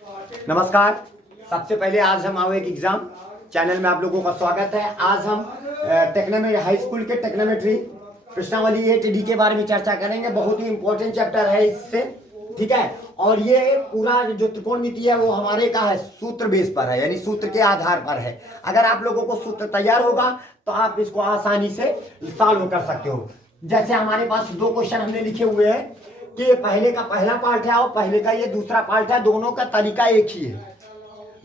नमस्कार। सबसे पहले आज हम आओ एक एग्जाम चैनल में आप लोगों का स्वागत है। आज हम टेक्नोमेट्री हाई स्कूल के टेक्नोमेट्री प्रश्नावली 8D के बारे में चर्चा करेंगे। बहुत ही इंपॉर्टेंट चैप्टर है इससे, ठीक है। और ये पूरा जो त्रिकोणमिति है वो हमारे का है सूत्र बेस पर है, यानी सूत्र के आधार पर है। अगर आप लोगों को सूत्र तैयार होगा तो आप इसको आसानी से सॉल्व कर सकते हो। जैसे हमारे पास दो क्वेश्चन हमने लिखे हुए हैं कि पहले का पहला पार्ट है और पहले का ये दूसरा पार्ट है। दोनों का तरीका एक ही है,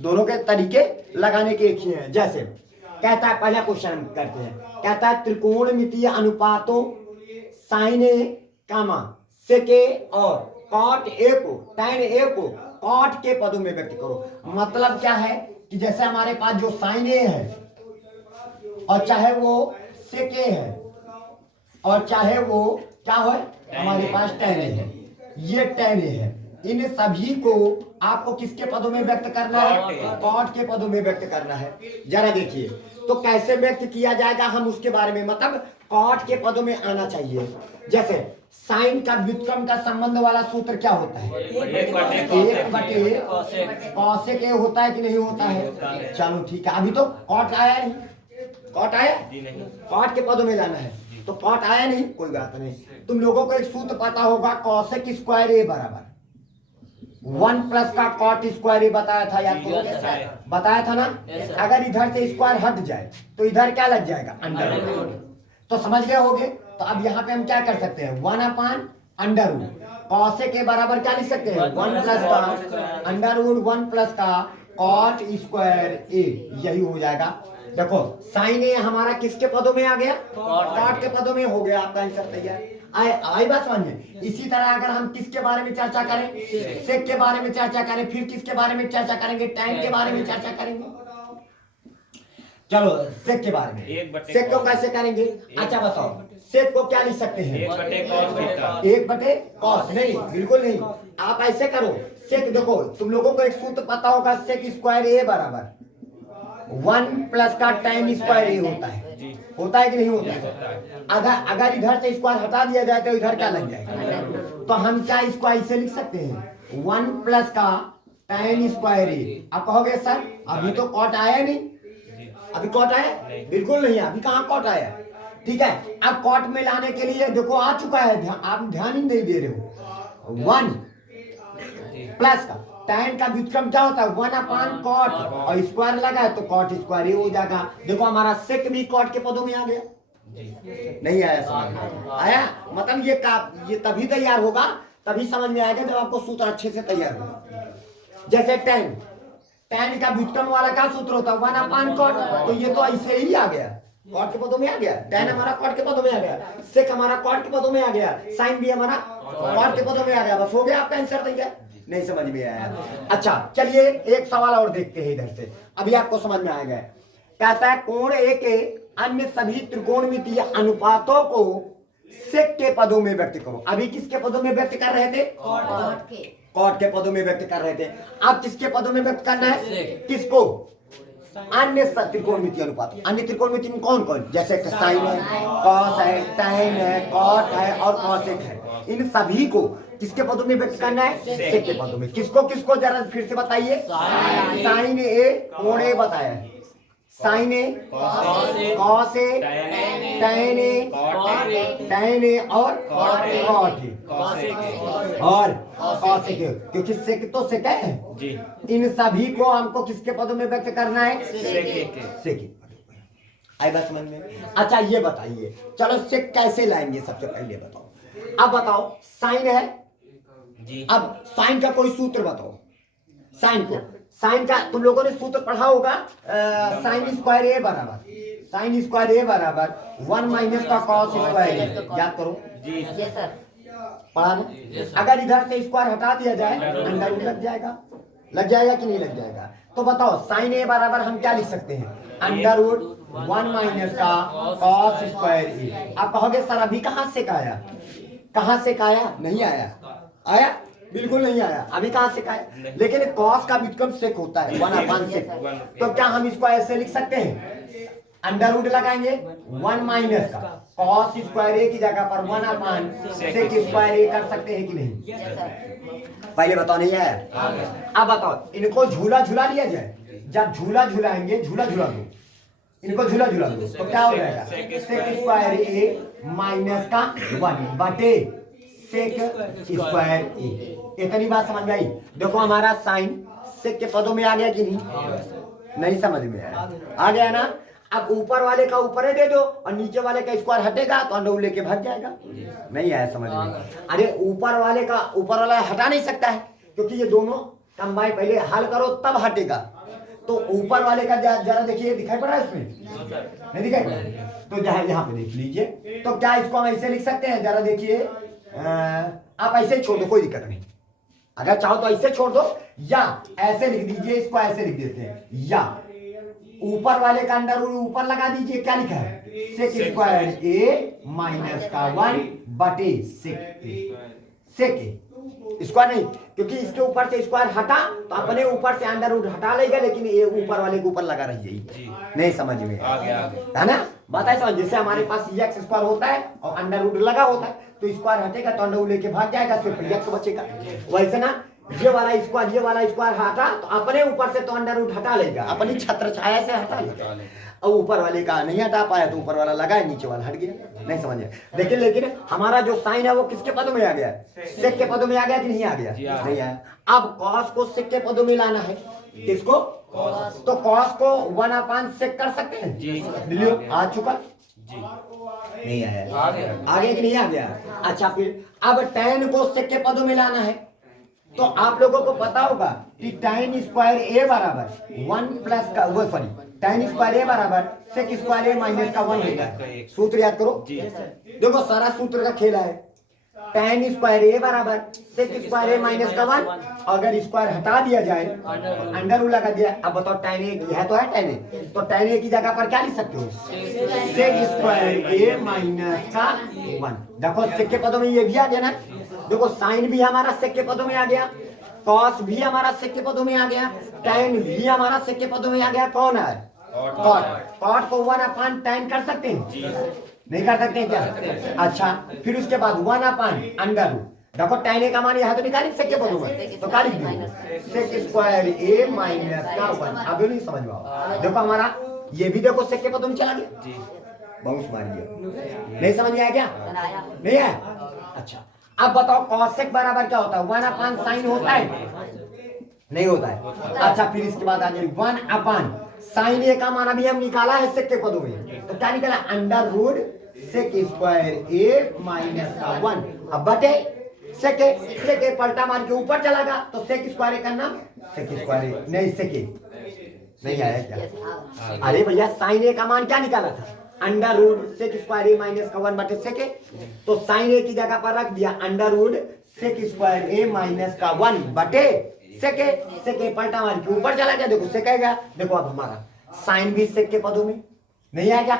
दोनों के तरीके लगाने के एक ही हैं। जैसे कहता है, पहला क्वेश्चन करते हैं, कहता है त्रिकोणमितीय अनुपातों साइन ए कामा सेक ए और कॉट ए को tan ए को कॉट के पदों में व्यक्त करो। मतलब क्या है कि जैसे हमारे पास जो साइन ए है और चाहे वो सेक ए है और चाहे वो क्या हो हमारे पास tan ए है, ये tan ए है, इन सभी को आपको किसके पदों में व्यक्त करना है? कॉट के पदों में व्यक्त करना है। जरा देखिए तो कैसे व्यक्त किया जाएगा हम उसके बारे में, मतलब कॉट के पदों में आना चाहिए। जैसे साइन का व्युत्क्रम का संबंध वाला सूत्र क्या होता है? 1/cosec ए होता है कि नहीं होता है? चलो ठीक है, अभी तो कॉट आया नहीं, कॉट आया कॉट के पदों में लाना है तो कॉट आया नहीं, कोई बात नहीं। तुम लोगों को एक सूत्र पता होगा, कॉसेक स्क्वायर ए बराबर 1 प्लस का कॉट स्क्वायर ए बताया था, याद करो बताया था ना। अगर इधर से स्क्वायर हट जाए तो इधर क्या लग जाएगा? Under root. तो समझ गए होगे। तो अब यहाँ पे हम क्या कर सकते हैं? 1/√। कॉसेक के बराबर क्या लिख सकते हैं? 1 प्लस का √1 प्लस का कॉट स्क्वायर ए, यही हो जाएगा। देखो साइन ए हमारा किसके पदों में आ गया? कॉट के पदों में हो गया, आपका आंसर तैयार। आई बात समझ में। इसी तरह अगर हम किसके बारे में चर्चा करें? सेक के बारे में चर्चा करें, फिर किसके बारे में चर्चा करेंगे? tan के बारे में चर्चा करेंगे। चलो सेक के बारे में, सेक को कैसे करेंगे? अच्छा बताओ, सेक को क्या लिख सकते हैं? 1/cos। नहीं, बिल्कुल नहीं। आप ऐसे करो, सेक देखो तुम लोगों को एक सूत्र पता होगा, सेक स्क्वायर ए बराबर 1 प्लस का tan स्क्वायर ए होता है, होता है कि नहीं होता है? अगर इधर से स्क्वायर हटा दिया जाए तो इधर क्या लग जाएगा? तो हम क्या इसको ऐसे लिख सकते हैं? 1 प्लस का tan स्क्वायर ए। आप कहोगे सर अभी तो कॉट आया नहीं, अभी कॉट आया? बिल्कुल नहीं, अभी कहाँ कॉट आया? ठीक है, अब कॉट में लाने के लिए देखो आ चुका है, आप ध्यान ही नहीं दे रहे हो। 1 प्लस का tan का व्युत्क्रम क्या होता है? 1/cot और स्क्वायर लगा है तो कॉट स्क्वायर ये हो जाएगा। देखो हमारा सेक भी कॉट के पदों में आ गया। नहीं आया? समझ आया? मतलब ये तभी तैयार होगा, तभी समझ में आएगा जब आपको सूत्र अच्छे से तैयार होगा। जैसे tan का व्युत्क्रम वाला क्या सूत्र होता है? 1/cot। तो ये तो ऐसे ही आ गया, कॉट के पदों में आ गया। tan हमारा कॉट के पदों में आ गया, सेक हमारा कॉट के पदों में आ गया, साइन भी हमारा कॉट के पदों में आ गया। बस हो गया आपका आंसर तैयार। नहीं समझ में आया? अच्छा चलिए एक सवाल और देखते हैं इधर से, अभी आपको समझ में आएगा। कहता है कोण ए के अन्य सभी त्रिकोणमितीय अनुपातों को सेक के पदों में व्यक्त करो। अभी किसके पदों में व्यक्त कर रहे थे? कॉट के पदों में व्यक्त कर रहे थे। अब किसके पदों में व्यक्त करना है? किसको? अन्य त्रिकोणमितीय अनुपात। अन्य त्रिकोणमिति में कौन कौन? जैसे साइन है, कॉस है, tan है, कॉट है और कॉसेक है। इन सभी को किसके पदों में व्यक्त करना है? सेक के पदों में। किसको किसको जरा फिर से बताइए। साइन ए कोण ए बताया है, sign A cos A tan ए और कॉट ए और कॉसेक ए, क्योंकि सेक तो सेक है जी। इन सभी को हमको किसके पदों में व्यक्त करना है? सेक के। आई बात समझ में? अच्छा ये बताइए, चलो सेक कैसे लाएंगे सबसे पहले बताओ। अब बताओ साइन है जी, अब साइन का कोई सूत्र बताओ। साइन का तुम लोगों ने सूत्र पढ़ा होगा, साइन स्क्वायर ए बराबर 1 माइनस का कॉस स्क्वायर ए। याद करो जी सर, पढ़ा ना। अगर इधर से स्क्वायर हटा दिया जाए अंडर रूट लग जाएगा कि नहीं लग जाएगा? तो बताओ साइन ए बराबर हम क्या लिख सकते हैं? √1 माइनस का कॉस स्क्वायर ए। आप कहोगे सर अभी कहाँ से आया? कहाँ से आया? नहीं आया? आया? बिल्कुल नहीं आया। अभी कहाँ से आया? लेकिन कॉस का व्युत्क्रम सेक होता है 1/sec। तो क्या हम इसको ऐसे लिख सकते हैं? अंडर रूट लगाएंगे 1 माइनस का कॉस स्क्वायर ए की जगह पर 1 अपान सेक स्क्वायर ए कर सकते हैं कि नहीं? पहले बताओ नहीं है। अब बताओ इनको झूला झूला लिया जाए, जब झूला झूलाएंगे, झूला झूला दो इनको, झूला झूला दो तो क्या हो जाएगा? सेक स्क्वायर ए माइनस का 1 बटे सेक स्क्वायर ए। इतनी बात समझ में आई? देखो हमारा साइन सेक के पदों में आ गया कि नहीं? नहीं समझ में आया? आ गया ना? अब ऊपर वाले का ऊपर ही दे दो और नीचे वाले का स्क्वायर हटेगा तो अंडर लेके भाग जाएगा। नहीं आया समझ में? अरे ऊपर वाले का ऊपर वाला हटा नहीं सकता है, क्योंकि ये दोनों कंबाइन, पहले हल करो तब हटेगा। तो ऊपर वाले का जरा देखिए, दिखाई पड़ रहा है इसमें? नहीं दिखाई पड़ रहा? तो जहाँ यहाँ पे देख लीजिए। तो क्या इसको हम ऐसे लिख सकते हैं? जरा देखिए, आप ऐसे छोड़ दो, कोई दिक्कत नहीं। अगर चाहो तो ऐसे छोड़ दो या ऐसे लिख दीजिए, इसको ऐसे लिख देते हैं, या ऊपर वाले का अंडर ऊपर लगा दीजिए। क्या लिखा है? सेक स्क्वायर ए माइनस का 1 बटे सेक ए स्क्वायर नहीं, क्योंकि इसके ऊपर से स्क्वायर हटा तो अपने ऊपर से अंडर रूट हटा लेगा, लेकिन ये ऊपर वाले के ऊपर लगा रही है। नहीं समझ में है ना? बात है समझ? जैसे हमारे पास एक्स स्क्वायर होता है और अंडर रूट लगा होता है, तो स्क्वायर हटेगा तो अंडर रूट लेके भाग जाएगा, सिर्फ एक्स बचेगा। वैसे ना ये वाला स्क्वायर हटा तो अपने ऊपर से तो अंडर रूट हटा लेगा, अपनी छत्र छाया से हटा लेगा, और ऊपर वाले का नहीं हटा पाया तो ऊपर वाला लगा, नीचे वाला हट गया। नहीं समझ? लेकिन हमारा जो साइन है वो किसके पदों में आ गया? सेक के पदों में आ गया कि नहीं आ गया? नहीं आया। अब कॉस को सेक के पदों में लाना है। किसको? तो कॉस को 1 अपान सेक कर सकते हैं। आ चुका? नहीं आया? आ गया कि नहीं आ गया? अच्छा, फिर अब tan को सेक के पदों में लाना है। तो आप लोगों को पता होगा कि tan स्क्वायर ए बराबर 1 प्लस का वो सॉरी tan स्क्वायर ए बराबर सेक स्क्वायर ए माइनस का 1 होता है। सूत्र याद करो। देखो सारा सूत्र का खेला है। tan स्क्वायर ए बराबर सेक स्क्वायर ए माइनस का 1, अगर स्क्वायर हटा दिया जाए, अंडर रूट लगा दिया। अब बताओ tan ए यह तो है tan ए, तो tan ए की जगह पर क्या लिख सकते हो? सेक स्क्वायर ए माइनस का 1। देखो सेक के पदों में ये भी आ गया ना। देखो साइन भी हमारा सेक के पदों में आ गया, कॉस भी हमारा सेक के पदों में आ गया, tan भी हमारा सेक के पदों में आ गया। कौन है? कॉट को 1 अपान tan कर सकते हैं? नहीं कर सकते हैं क्या? अच्छा, फिर उसके बाद 1 अपान अंडर रूट। देखो tan का मान यह तो निकाली सेक के पदों में, तो क्या लिख दो? सेक स्क्वायर ए माइनस का 1। अब नहीं समझ में आओ? देखो हमारा ये भी देखो सेक के पदों में चला गया, बाउंस मार गया। नहीं समझ में आया क्या? नहीं आया? अच्छा, अब बताओ कॉसेक बराबर क्या होता है? 1 अपान साइन होता है? नहीं होता है। अच्छा, फिर इसके बाद आ जाए 1 अपान साइन ए का मान अभी हम निकाला है सेक के पदों में, तो क्या निकाला? अंडर रूट सेक स्क्वायर ए माइनस का 1। अब बटे सेक पलटा मार के ऊपर चला गया, तो सेक स्क्वायर करना सेक स्क्वायर नहीं सेक नहीं आया क्या? अरे भैया साइन ए का मान क्या निकाला था? अंडर रूट सेक स्क्वायर ए माइनस का 1 बटे सेक। तो साइन ए की जगह पर रख दिया अंडर रूट सेक स्क्वायर ए माइनस का 1 बटे सेक पलटा मार के ऊपर चला गया, देखो सेक आएगा। देखो अब हमारा साइन भी सेक के पदों में नहीं आ गया,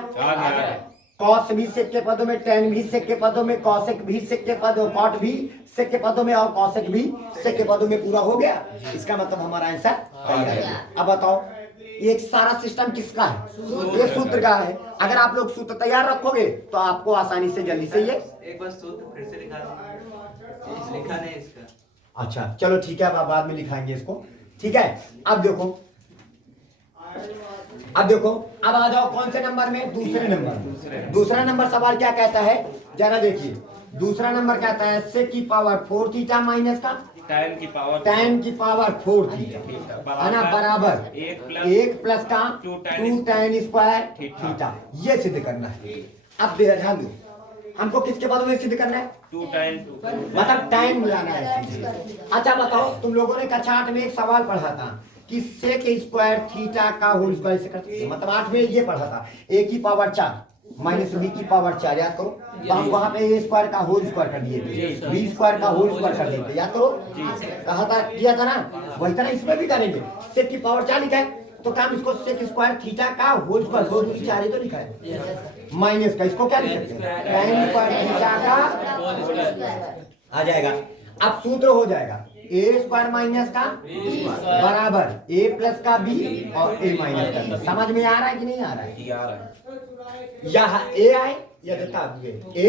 कॉस भी सेक के पदों में, tan भी सेक के पदों में, कॉसेक भी सेक के पदों, कॉट भी सेक के पदों में और कॉसेक भी सेक के पदों में पूरा हो गया। इसका मतलब हमारा आंसर तैयार है। अब बताओ ये सारा सिस्टम किसका है? ये सूत्र का है। अगर आप लोग सूत्र तैयार रखोगे तो आपको आसानी से जल्दी से ये एक बार सूत्र फिर से लिखा नहीं इसका। अच्छा चलो ठीक है, अब बाद में लिखाएंगे इसको। ठीक है, अब देखो अब आ जाओ कौन से नंबर में? दूसरे नंबर। दूसरा नंबर सवाल क्या कहता है जरा देखिए। दूसरा नंबर कहता है सेक की पावर 4 थीटा माइनस का tan की पावर 4 थीटा है ना, बराबर 1 प्लस का 2 tan स्क्वायर थीटा। ये सिद्ध करना है। अब ध्यान दो, हमको किसके पदों में सिद्ध करना है? 2 tan मतलब टाइम मिलाना है। अच्छा बताओ, तुम लोगों ने कक्षा 8 में एक सवाल पढ़ा था कि सेक स्क्वायर थीटा का होल स्क्वायर से करते हैं। मतलब 8 में ये पढ़ा था a की पावर 4 माइनस b की पावर 4, याद करो। तो हम वहां पे a स्क्वायर का होल स्क्वायर कर दिए थे, b स्क्वायर का होल स्क्वायर कर दिए थे, याद करो। कहा था, किया था ना। वही तरह इसमें भी करेंगे। सेक की पावर 4 लिखा है तो काम इसको सेक स्क्वायर थीटा का होल स्क्वायर, होल की 4 ही तो लिखा है, माइनस का इसको क्या लिख सकते हैं? tan स्क्वायर थीटा का आ जाएगा। अब सूत्र हो जाएगा ए स्क्वायर माइनस का बराबर ए प्लस का बी और ए माइनस का बी। समझ में आ रहा है कि नहीं आ रहा है? आ रहा है। यहाँ ए आए या देता ए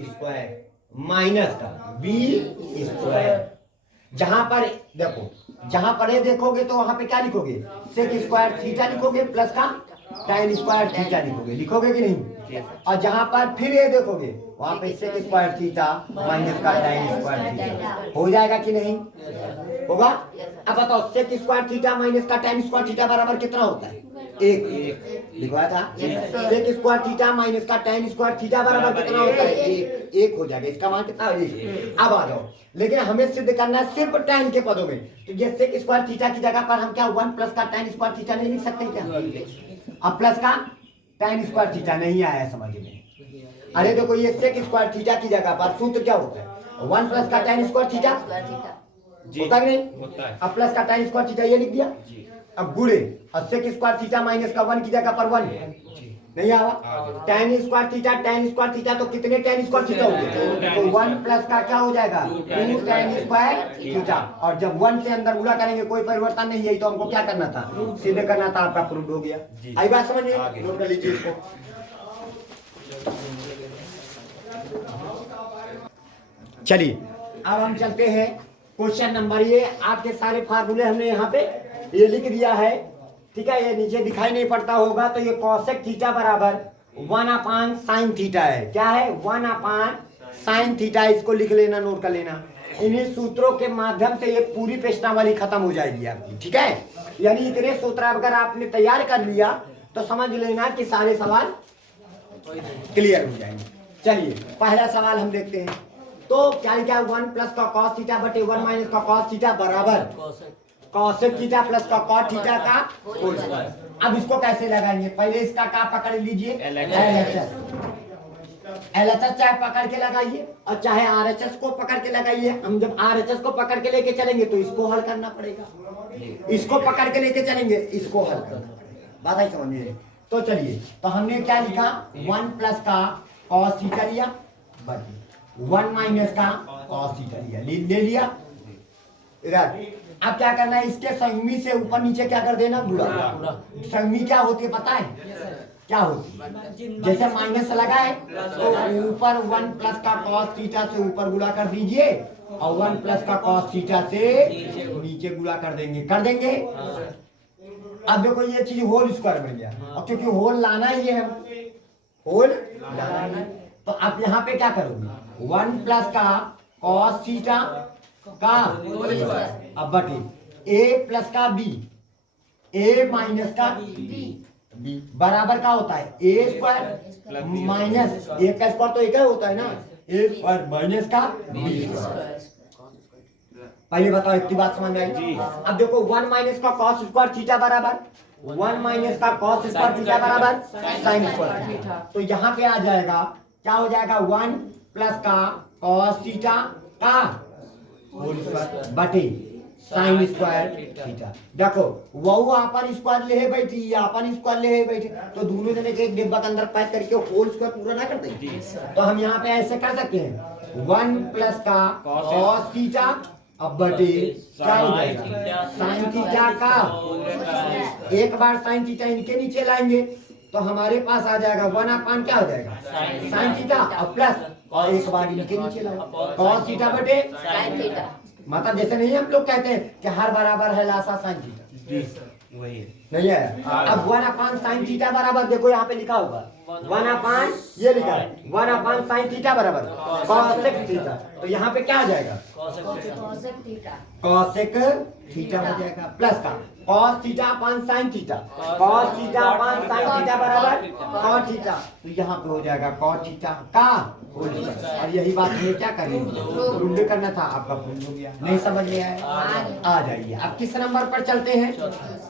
स्क्वायर माइनस का बी स्क्वायर। जहां पर देखो, जहां पर ए देखोगे तो वहां पे क्या लिखोगे? सेक स्क्वायर थीटा लिखोगे प्लस का tan स्क्वायर थीटा लिखोगे, लिखोगे कि नहीं? और जहां पर फिर ए देखोगे वहां पे सेक स्क्वायर थीटा माइनस का tan स्क्वायर थीटा हो जाएगा कि नहीं होगा? अब बताओ सेक स्क्वायर थीटा माइनस का tan स्क्वायर थीटा बराबर कितना होता है? एक लिखवाया था। सेक स्क्वायर थीटा माइनस का tan स्क्वायर थीटा बराबर कितना होता है? एक हो जाएगा। इसका मान कितना? एक। अब आ जाओ, लेकिन हमें सिद्ध करना है सिर्फ tan के पदों में। तो ये सेक स्क्वायर थीटा की जगह पर हम क्या 1 प्लस का tan स्क्वायर थीटा नहीं लिख सकते क्या? अब प्लस का tan स्क्वायर थीटा नहीं आया समझ में? अरे देखो, ये सेक स्क्वायर थीटा की जगह पर सूत्र क्या होता है? 1 प्लस का tan स्क्वायर थीटा होता है कि नहीं? होता है। अब प्लस का tan स्क्वायर थीटा ये लिख दिया। अब गुणे और सेक स्क्वायर थीटा माइनस का 1 की जगह पर 1 नहीं आवा। tan स्क्वायर थीटा तो कितने tan स्क्वायर थीटा हो गए? तो 1 प्लस का क्या हो जाएगा? 2 tan स्क्वायर थीटा। और जब 1 से अंदर गुणा करेंगे कोई परिवर्तन नहीं है, तो हमको क्या करना था? सिद्ध करना था। आपका प्रूफ हो गया। आई बात समझ में? नोट कर लीजिए इसको। चलिए अब हम चलते हैं क्वेश्चन नंबर। ये आपके सारे फार्मूले हमने यहाँ पे ये लिख दिया है, ठीक है? ये नीचे दिखाई नहीं पड़ता होगा। तो ये कॉसेक थीटा बराबर 1 अपान साइन थीटा है। क्या है? 1 अपान साइन थीटा। इसको लिख लेना, नोट कर लेना। इन्हीं सूत्रों के माध्यम से ये पूरी प्रश्नावली खत्म हो जाएगी आपकी, ठीक है? यानी इतने सूत्र अगर आपने तैयार कर लिया तो समझ लेना कि सारे सवाल क्लियर हो जाएंगे। चलिए पहला सवाल हम देखते हैं। तो क्या लिखा है? 1 प्लस का कॉस थीटा बटे 1 माइनस का कॉस थीटा बराबर कॉसेक थीटा प्लस का कॉट थीटा का होल स्क्वायर। अब इसको कैसे लगाएंगे? पहले इसका का पकड़ लीजिए, LHS चाहे पकड़ के लगाइए और चाहे RHS को पकड़ के लगाइए। हम जब RHS को पकड़ के लेके चलेंगे तो इसको हल करना पड़ेगा, इसको पकड़ के लेके चलेंगे इसको हल करना पड़ेगा। बात आई समझ में? तो चलिए, तो हमने क्या लिखा? 1 प्लस का कॉस थीटा लिया बटे 1 माइनस का कॉस थीटा लिया, ले लिया इधर। अब क्या करना है? इसके संयुग्मी से ऊपर नीचे क्या कर देना? गुणा। संयुग्मी क्या होती है पता है? क्या होती है? जैसे माइनस लगा है तो ऊपर 1 प्लस का कॉस थीटा से ऊपर गुणा कर दीजिए और 1 प्लस का कॉस थीटा से नीचे गुणा कर देंगे। कर देंगे। अब देखो ये चीज होल स्क्वायर बन गया, और क्योंकि होल लाना ही है, होल लाना है, तो आप यहाँ पे क्या करोगे? 1 प्लस का कॉस थीटा का अब बटे ए प्लस का बी, ए माइनस का बी बराबर का होता है ए स्क्वायर माइनस ए का स्क्वायर तो एक ही होता है ना, ए स्क्वायर माइनस का बी स्क्वायर। पहले बताओ इतनी बात समझ में आई? अब देखो 1 माइनस का कॉस स्क्वायर थीटा बराबर 1 माइनस का कॉस स्क्वायर थीटा बराबर साइन स्क्वायर थीटा। तो यहाँ पे आ जाएगा, क्या हो जाएगा? 1 प्लस का कॉस थीटा का होल स्क्वायर बटे साइन स्क्वायर थीटा। देखो वो अपन स्क्वायर ले बैठी या अपन स्क्वायर ले बैठी, तो दोनों जने के एक डिब्बा के अंदर पैक करके होल स्क्वायर पूरा ना करते? तो हम यहाँ पे ऐसे कर सकते हैं 1 प्लस का कॉस थीटा अब बटे क्या हो जाएगा? साइन थीटा का। एक बार साइन थीटा इनके नीचे लाएंगे तो हमारे पास आ जाएगा 1 अपान क्या हो जाएगा? साइन थीटा और प्लस, और एक बार इनके नीचे लाओ कॉस थीटा बटे साइन थीटा। मतलब जैसे नहीं हम लोग कहते हैं कि हर बराबर है लासा साइन थीटा, वही नहीं है? अब 1 अपान साइन थीटा बराबर देखो यहाँ पे लिखा होगा 1 अपान, ये लिखा है 1 अपान साइन थीटा बराबर कॉसेक थीटा। तो यहाँ पे क्या आ जाएगा? कॉसेक थीटा हो जाएगा प्लस का cos theta upon sine theta, cos theta upon sine theta बराबर कॉट थीटा। तो यहाँ पे हो जाएगा कॉट थीटा का होल स्क्वायर। और यही बात हमें क्या करनी थी? प्रूव करना था। आपका प्रूव हो गया। नहीं समझ में आया? आ जाइए। अब किस नंबर पर चलते हैं?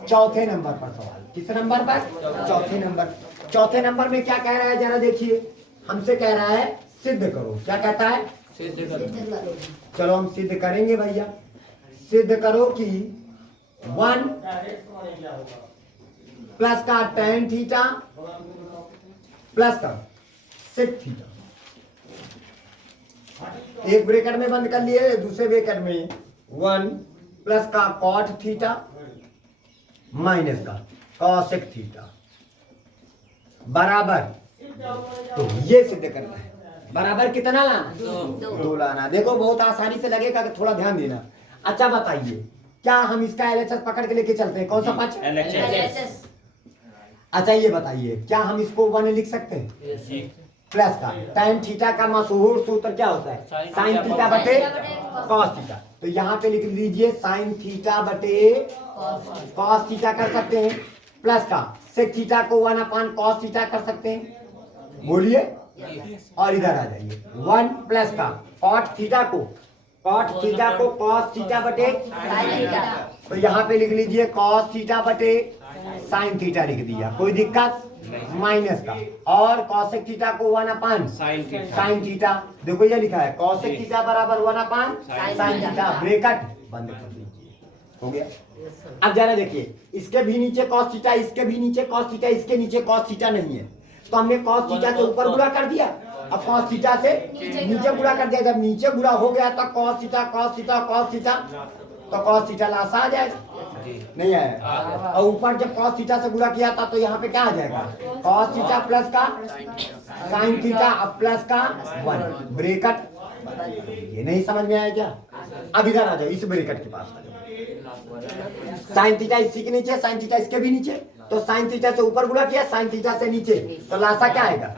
चौथे नंबर पर सवाल। किस नंबर पर? चौथे नंबर। चौथे नंबर में क्या कह रहा है जरा देखिए। हमसे कह रहा है सिद्ध करो। क्या कहता है? सिद्ध करो। चलो हम सिद्ध करेंगे भैया। सिद्ध करो कि 1 प्लस का tan थीटा प्लस का sec थीटा, एक ब्रैकेट में बंद कर लिए, दूसरे ब्रैकेट में 1 प्लस का कॉट थीटा माइनस का कॉसेक थीटा बराबर, तो ये सिद्ध करना है बराबर कितना लाना, 2 लाना। देखो बहुत आसानी से लगेगा कि थोड़ा ध्यान देना। अच्छा बताइए, क्या हम इसका एलएचएस पकड़ के लेके चलते हैं? कौन सा पक्ष? LHS। अच्छा ये बताइए, क्या हम इसको 1 लिख सकते हैं? प्लस का tan थीटा का मशहूर सूत्र क्या होता है? साइन थीटा बटे कॉस थीटा। तो यहाँ पे लिख लीजिए साइन थीटा बटे कॉस थीटा कर सकते हैं, प्लस का सेक थीटा को 1 कॉस थीटा कर सकते हैं। बोलिए, और इधर आ जाइए 1 प्लस का कॉट थीटा को कॉस थीटा बटे साइन थीटा। तो यहाँ पे लिख लीजिए कॉस थीटा बटे साइन थीटा लिख दिया, कोई दिक्कत? माइनस का और कॉसेक थीटा को 1 साइन थीटा। देखो ये लिखा है कॉसेक थीटा बराबर 1 साइन थीटा, ब्रैकेट बंद कर दीजिए, हो गया। अब जरा देखिए, इसके भी नीचे कॉस थीटा, इसके भी नीचे कॉस थीटा, इसके नीचे कॉस थीटा नहीं है, तो हमने कॉस थीटा से ऊपर गुणा कर दिया, अब कॉस थीटा से नीचे गुणा कर दिया। जब नीचे गुणा हो गया तो कॉस थीटा तो कॉस थीटा लासा आ जाएगा, नहीं आया। और ऊपर जब कॉस थीटा से गुणा किया था तो यहाँ पे क्या आ जाएगा? कॉस थीटा प्लस का साइन थीटा अब प्लस का 1 ब्रैकेट। ये नहीं समझ में आया क्या? अब इधर आ जाओ, इस ब्रैकेट के पास साइन थीटा इसी के नीचे, साइन थीटा इसके भी नीचे, तो साइन थीटा से ऊपर गुणा किया, साइन थीटा से नीचे, तो लासा क्या आएगा?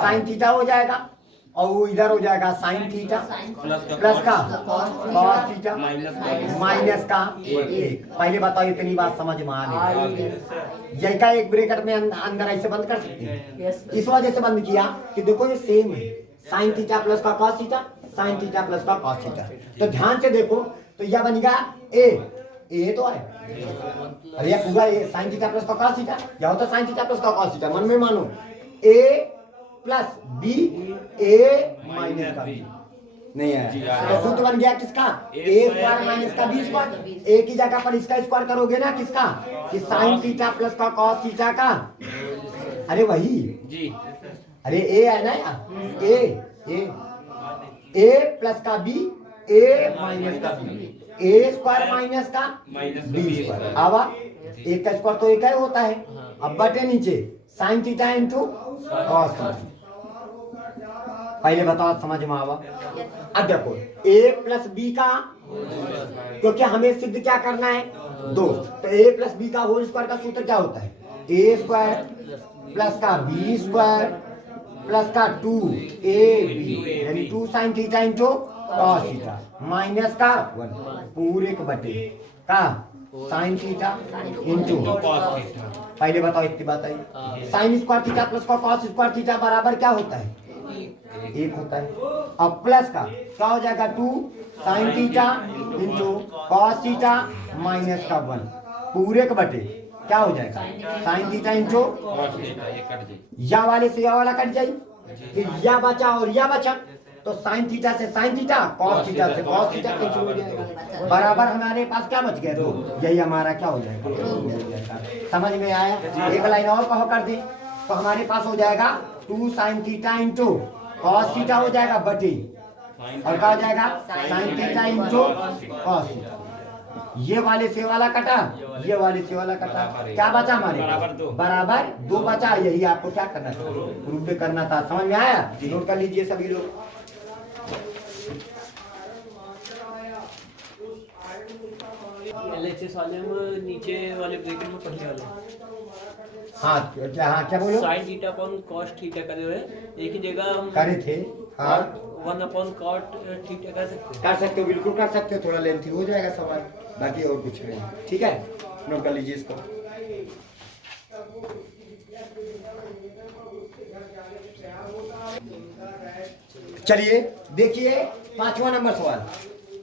साइन थीटा हो जाएगा, और वो इधर हो जाएगा साइन थीटा प्लस का कॉस थीटा माइनस का 1। पहले बताओ इतनी बात समझ में आ गई? यही का एक ब्रैकेट में अंदर ऐसे बंद कर सकते हैं, इस वजह से बंद किया कि देखो ये सेम है, साइन थीटा प्लस का cos theta, sine theta plus का कॉस थीटा। तो ध्यान से देखो, तो यह बनेगा ए तो है, अरे पूरा ए साइन थीटा प्लस का कॉस थीटा, क्या होता है? साइन थीटा प्लस का कॉस थीटा, मन में मानो ए प्लस बी ए माइनस का बी, नहीं है तो सूत्र बन गया किसका? ए स्क्वायर माइनस का बी स्क्वायर। ए की जगह पर इसका स्क्वायर करोगे ना, किसका? कि साइन थीटा प्लस का कॉस थीटा का, अरे वही जी, अरे ए है ना यार, ए प्लस का बी ए माइनस का बी, ए स्क्वायर माइनस का बी स्क्वायर। अब एक का स्क्वायर तो एक ही होता है, अब बटे नीचे sine theta into cos theta. पहले बताओ समझ में आवा? अब देखो a प्लस बी का, क्योंकि हमें सिद्ध क्या करना है? 2, तो a प्लस बी का होल स्क्वायर का सूत्र क्या होता है? a स्क्वायर प्लस का b स्क्वायर प्लस का 2ab यानी 2 sine theta into cos theta minus का 1 पूरे के बटे का sine theta into cos theta. पहले बताओ इतनी बात आई, साइन स्क्वायर थीटा प्लस का कॉस स्क्वायर थीटा बराबर क्या होता है? 1 होता है। अब प्लस का क्या हो जाएगा? 2 sine theta into cos theta minus का 1 पूरे के बटे क्या हो जाएगा? साइन थीटा इंटू या वाले से या वाला कट जाए, फिर या बचा और या बचा, तो साइन थीटा से साइन थीटा, कॉस थीटा से कॉस थीटा कैंसिल हो जाएगा, बराबर हमारे पास क्या बच गया? 2। यही हमारा क्या हो जाएगा? समझ में आया? एक लाइन और कहो कर दे, तो हमारे पास हो जाएगा 2 sine theta into cos theta हो जाएगा बटे, और क्या हो जाएगा? Sine theta into cos theta. ये वाले से वाला कटा, ये वाले से वाला कटा, क्या बचा हमारे पास? बराबर 2 बचा। यही आपको क्या करना था? प्रूफ भी करना था। समझ में आया? नोट कर लीजिए सभी लोग। LHS वाले में नीचे वाले ब्रैकेट में पहले वाले क्या बोलो? Sine theta upon cos theta करे हुए एक ही जगह हम करे थे। हाँ 1 अपॉन कॉट थीटा कर सकते हैं। कर सकते हो, बिल्कुल कर सकते हो, थोड़ा लेंथी हो जाएगा सवाल, बाकी और कुछ नहीं। ठीक है, नोट कर लीजिए इसको। चलिए देखिए 5वां नंबर सवाल।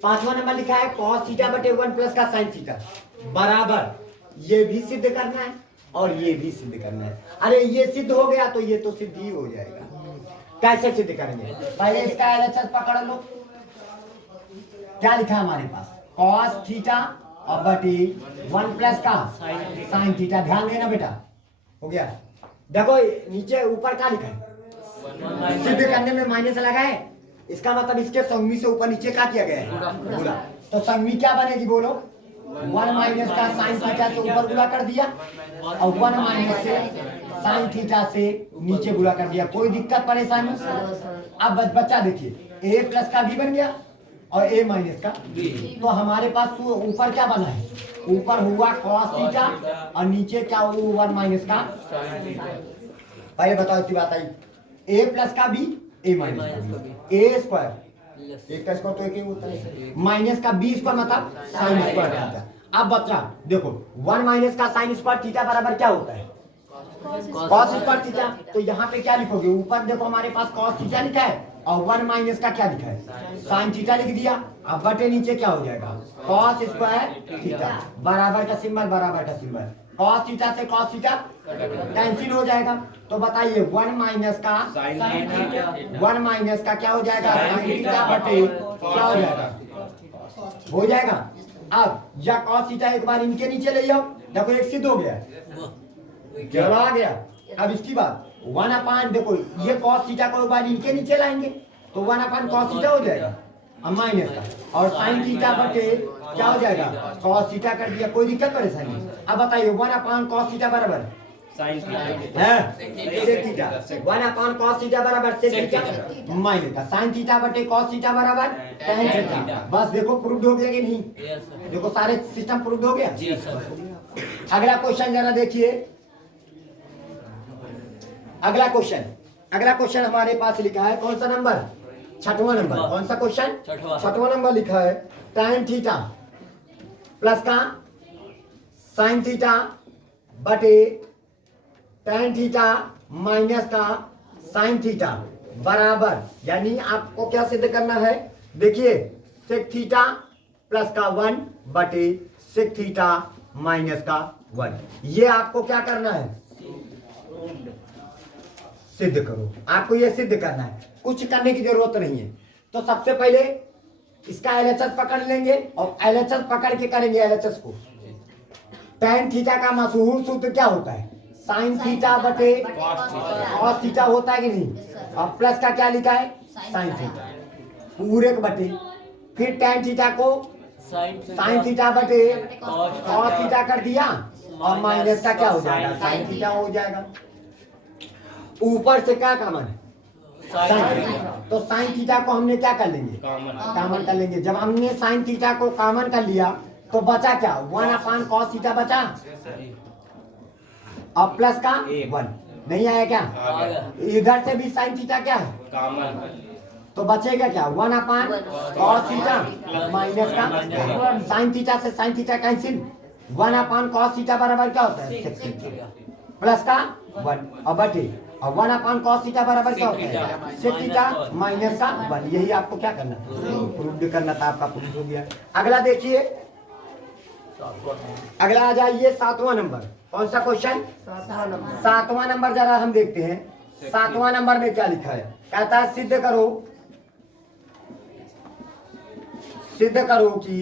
5वां नंबर लिखा है cos थीटा बटे 1 प्लस का साइन थीटा बराबर, ये भी सिद्ध करना है और ये भी सिद्ध करना है। अरे ये सिद्ध हो गया तो ये तो सिद्ध ही हो जाएगा। कैसे सिद्ध करेंगे? पहले इसका एलएचएस पकड़ लो। क्या लिखा है हमारे पास? cos थीटा और बटे 1 प्लस का साइन थीटा। ध्यान देना बेटा, हो गया। देखो नीचे ऊपर क्या लिखा है? सिद्ध करने में माइनस लगा है, इसका मतलब इसके संगी से ऊपर नीचे क्या किया गया है? गुणा। तो संज्ञी क्या बनेगी बोलो? 1 माइनस का साइन थीटा से ऊपर गुणा कर दिया और 1 माइनस से साइन थीटा से नीचे गुणा कर दिया। कोई दिक्कत परेशानी? अब बच्चा देखिए a प्लस का b बन गया और a माइनस का b। तो हमारे पास तो ऊपर क्या बना है? ऊपर हुआ cos थीटा और नीचे क्या हुआ 1 माइनस का। पहले बताओ इतनी बात आई, a प्लस का b a माइनस का b, a स्क्वायर एक का स्क्वायर तो एक ही होता है, माइनस का b स्क्वायर मतलब साइन स्क्वायर थीटा। अब बच्चा देखो 1 माइनस का साइन स्क्वायर थीटा बराबर क्या होता है? Cos square theta. तो यहाँ पे क्या लिखोगे? ऊपर देखो हमारे पास कॉस थीटा लिखा है और 1 माइनस का क्या लिखा है? साइन थीटा लिख दिया। अब बटे नीचे क्या हो जाएगा? कॉस स्क्वायर थीटा बराबर का सिंबल, बराबर का सिंबल, कॉस थीटा से कॉस थीटा कैंसिल हो जाएगा। तो बताइए 1 माइनस का साइन थीटा, 1 माइनस का क्या हो जाएगा? साइन थीटा बटे क्या हो जाएगा? हो जाएगा। अब या कॉस थीटा एक बार इनके नीचे ले जाओ, देखो एक सिद्ध हो गया, चलो आ गया। अब इसकी बात 1 अपान, देखो ये कॉस थीटा को एक बार इनके नीचे लाएंगे तो 1 अपान कॉस थीटा हो जाएगा अब माइनस का, और साइन थीटा बटे क्या हो जाएगा? कॉस थीटा कर दिया। कोई दिक्कत परेशानी? अब बताइए 1 अपान कॉस थीटा बराबर साइन थीटा है sec theta, 1 upon cos theta बराबर सेक थीटा माइनस का साइन थीटा बटे कॉस थीटा बराबर tan थीटा। बस देखो प्रूव्ड हो गया कि नहीं? देखो सारे सिस्टम प्रूव्ड हो गया। अगला क्वेश्चन जरा देखिए, अगला क्वेश्चन हमारे पास लिखा है कौन सा नंबर? 6वां नंबर। कौन सा क्वेश्चन? 6वां नंबर लिखा है tan थीटा प्लस का साइन थीटा बटे tan थीटा माइनस का साइन थीटा बराबर, यानी आपको क्या सिद्ध करना है? देखिए सेक थीटा प्लस का 1 बटे सेक थीटा माइनस का 1, ये आपको क्या करना है? सिद्ध करो। आपको ये सिद्ध करना है, कुछ करने की जरूरत नहीं है। तो सबसे पहले इसका एलएचएस पकड़ लेंगे और एलएचएस पकड़ के करेंगे एलएचएस को। tan थीटा का मशहूर सूत्र क्या होता है? साइन थीटा बटे कॉस थीटा होता है कि नहीं? और प्लस का क्या लिखा है? साइन थीटा पूरे के बटे, फिर tan थीटा को साइन थीटा बटे कॉस थीटा कर दिया और माइनस का क्या हो जाएगा? साइन थीटा हो जाएगा। ऊपर से क्या कॉमन है? Sine theta. तो साइन थीटा को हमने क्या कर लेंगे? कॉमन कर लेंगे। जब हमने साइन थीटा को कॉमन कर लिया तो बचा क्या? 1 अपान कॉस थीटा बचा और प्लस का 1 नहीं आया क्या? इधर से भी साइन थीटा क्या है? कॉमन। तो बचेगा क्या? 1 अपान कॉस थीटा माइनस का साइन थीटा से sine theta cancel, 1 upon cos theta बराबर क्या होता है? सेक थीटा प्लस का 1 और बटे, और 1 अपान कॉस थीटा बराबर क्या होता है? सेक थीटा माइनस का 1। यही आपको क्या करना? प्रूव करना था, आपका प्रूव हो गया। अगला देखिए, अगला आ जाइए 7वां नंबर। कौन सा क्वेश्चन? 7वां नंबर जरा हम देखते हैं। 7वां नंबर में क्या लिखा है? कहता है सिद्ध करो कि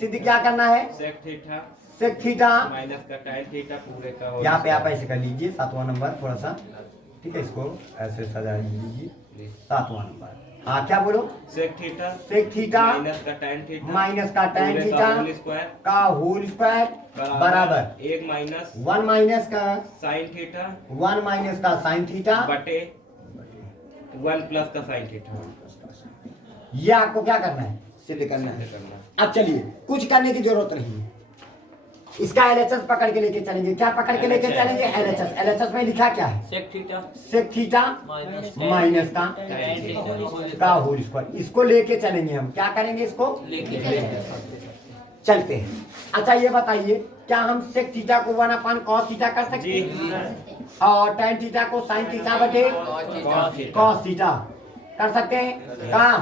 सिद्ध क्या करना है? सेक थीटा माइनस का tan थीटा पूरे का हो। यहाँ पे आप ऐसे कर लीजिए 7वां नंबर, थोड़ा सा ठीक है, इसको ऐसे सजा लीजिए। 7वां नंबर, हाँ क्या बोलो? सेक थीटा माइनस का tan थीटा माइनस का tan थीटा का होल स्क्वायर बराबर 1 माइनस का साइन थीटा 1 माइनस का साइन थीटा बटे 1 प्लस का साइन थीटा। ये आपको क्या करना है? सिद्ध करना है। अब चलिए, कुछ करने की जरूरत नहीं है, इसका एलएचएस पकड़ के लेके चलेंगे। क्या पकड़ के लेके चलेंगे? एलएचएस। एलएचएस में लिखा क्या है? सेक थीटा माइनस का होल स्क्वायर। इसको लेके चलेंगे हम। क्या करेंगे? इसको चलते हैं। अच्छा ये बताइए, क्या हम सेक थीटा को 1 अपान कॉस थीटा कर सकते हैं और tan थीटा को साइन थीटा बटे कॉस थीटा कर सकते हैं? कहाँ?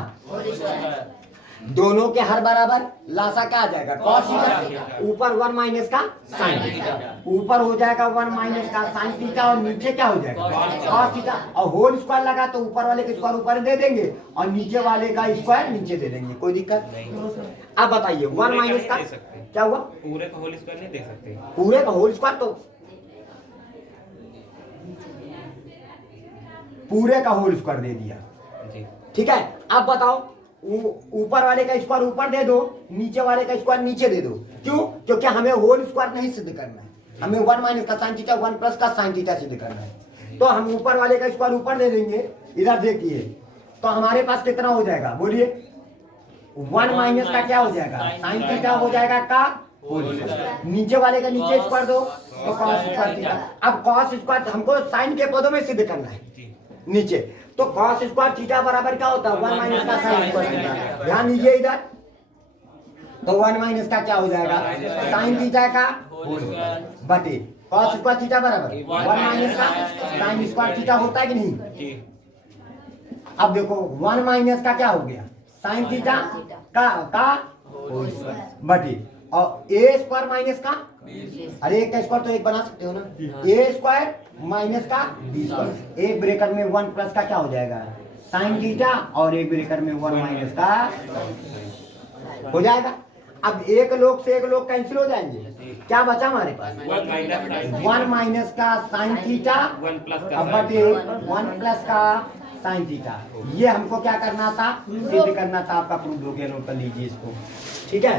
दोनों के हर बराबर लासा क्या आ जाएगा? कॉस थीटा, ऊपर 1 माइनस का साइन थीटा, ऊपर हो जाएगा 1 माइनस का साइन थीटा और नीचे क्या हो जाएगा? Cos theta. और होल स्क्वायर लगा तो ऊपर वाले का स्क्वायर ऊपर दे देंगे और नीचे वाले का स्क्वायर नीचे दे देंगे। कोई दिक्कत नहीं। अब बताइए 1 माइनस का क्या हुआ? पूरे का होल स्क्वायर नहीं दे सकते। पूरे का होल स्क्वायर तो पूरे का होल स्क्वायर दे दिया, ठीक है। अब बताओ ऊपर वाले का स्क्वायर ऊपर दे दो, नीचे वाले का स्क्वायर नीचे दे दो। क्यों? क्योंकि हमें होल स्क्वायर नहीं सिद्ध करना है, हमें 1 माइनस का साइन थीटा 1 प्लस का साइन थीटा सिद्ध करना है। तो हम ऊपर वाले का स्क्वायर ऊपर दे देंगे। इधर देखिए तो हमारे पास कितना हो जाएगा, बोलिए। 1 माइनस का क्या हो जाएगा, साइन थीटा हो जाएगा का होल स्क्वायर। नीचे वाले का नीचे स्क्वायर दो तो कॉस स्क्वायर थीटा। अब कॉस स्क्वायर हमको साइन के पदों में सिद्ध करना है नीचे, तो कॉस स्क्वायर थीटा बराबर क्या होता है, 1 माइनस का साइन स्क्वायर थीटा। ध्यान दीजिए इधर, तो 1 माइनस का क्या हो जाएगा, साइन थीटा का होल स्क्वायर बटे कॉस स्क्वायर थीटा बराबर 1 माइनस का साइन स्क्वायर थीटा होता है कि नहीं। अब देखो 1 माइनस का क्या हो गया, साइन थीटा का होल स्क्वायर बटे और ए स्क्वायर माइनस का, अरे एक का स्क्वायर तो एक बना सकते हो ना, ए स्क्वायर माइनस का बी स्क्वायर। एक ब्रेकर में 1 प्लस का क्या हो जाएगा, साइन थीटा, और एक ब्रेकर में 1 माइनस का हो जाएगा। अब एक लोग से एक लोग कैंसिल हो जाएंगे, क्या बचा हमारे पास, 1 माइनस का साइन थीटा बटे 1 प्लस का साइन थीटा। ये हमको क्या करना था, सिद्ध करना था। आपका प्रूफ हो गया, नोट कर लीजिए इसको, ठीक है।